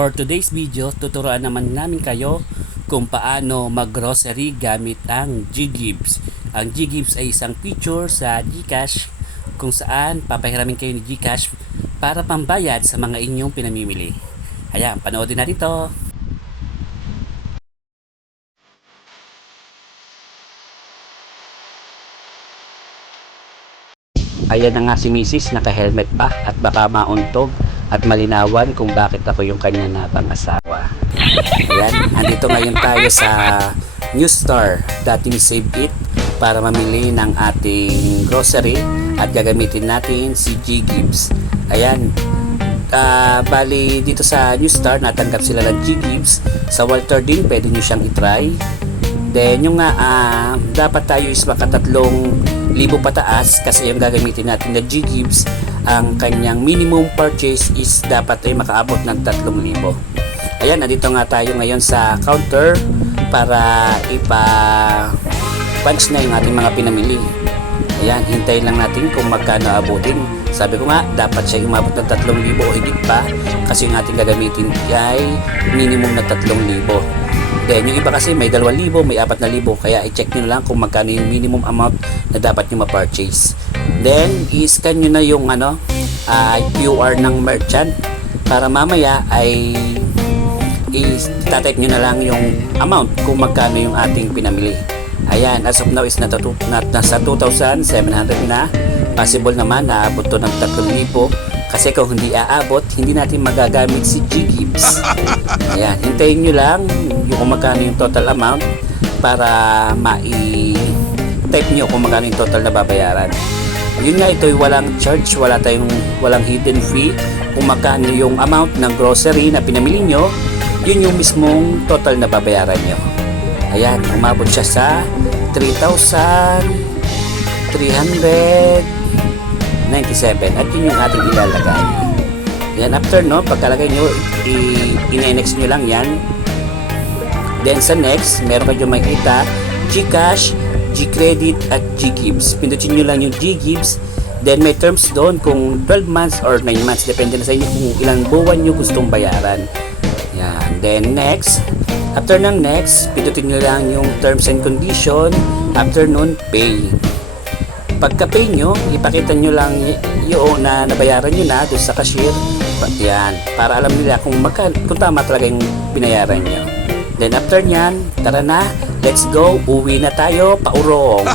For today's video, tuturuan naman namin kayo kung paano mag-grocery gamit ang GGives. Ang GGives ay isang feature sa GCash kung saan papahiramin kayo ni GCash para pambayad sa mga inyong pinamimili. Ayan, panoodin natin ito. Ayan na nga si Mrs. naka-helmet pa at baka mauntog at malinawan kung bakit ako yung kanya na pangasawa. Ayan, andito ngayon tayo sa New Star, dating Save It, para mamili ng ating grocery at gagamitin natin si GGives. Ayan, bali dito sa New Star natanggap sila ng GGives. Sa Walter din pwede nyo siyang itry. Then yung nga dapat tayo is maka 3,000 pataas kasi yung gagamitin natin na GGives, ang kanyang minimum purchase is dapat ay makaabot ng 3,000. Ayan, nandito nga tayo ngayon sa counter para ipa-punch na yung ating mga pinamili. Ayan, hintayin lang natin kung magkano abutin. Sabi ko nga, dapat siya umabot ng 3,000 o higit pa kasi yung ating gagamitin ay minimum na 3,000. Then yung iba kasi may 2,000, may 4,000, kaya i-check nyo lang kung magkano yung minimum amount na dapat nyo ma-purchase. Then i-scan nyo na yung QR ng merchant para mamaya ay i-type nyo na lang yung amount kung magkano yung ating pinamili. Ayan, as of now is nasa 2,700 na. Possible naman na aabot to ng 3,000 kasi kung hindi aabot, hindi natin magagamit si GGives. Ayan, hintayin nyo lang yung kung magkano yung total amount para ma-type nyo kung magkano yung total na babayaran. Yun nga, ito'y walang charge, walang hidden fee. Kung magkano yung amount ng grocery na pinamili nyo, yun yung mismong total na babayaran nyo. Ayan, umabot siya sa 3,397 at yun yung ating ilalagay. Yan, after no, pagkalagay nyo, i-next nyo lang yan. Then sa next, meron kayo makita GCash, GCredit at GGives. Pindutin nyo lang yung GGives. Then may terms doon kung 12 months or 9 months. Depende na sa inyo kung ilang buwan nyo gustong bayaran. Yan. Then next, after ng next, pindutin nyo lang yung terms and condition. After nun, pay. Pagka-pay nyo, ipakita nyo lang yung na nabayaran nyo na doon sa cashier. Yan, para alam nila kung tama talaga yung binayaran nyo. Then after nyan, tara na, let's go, uwi na tayo, paurong.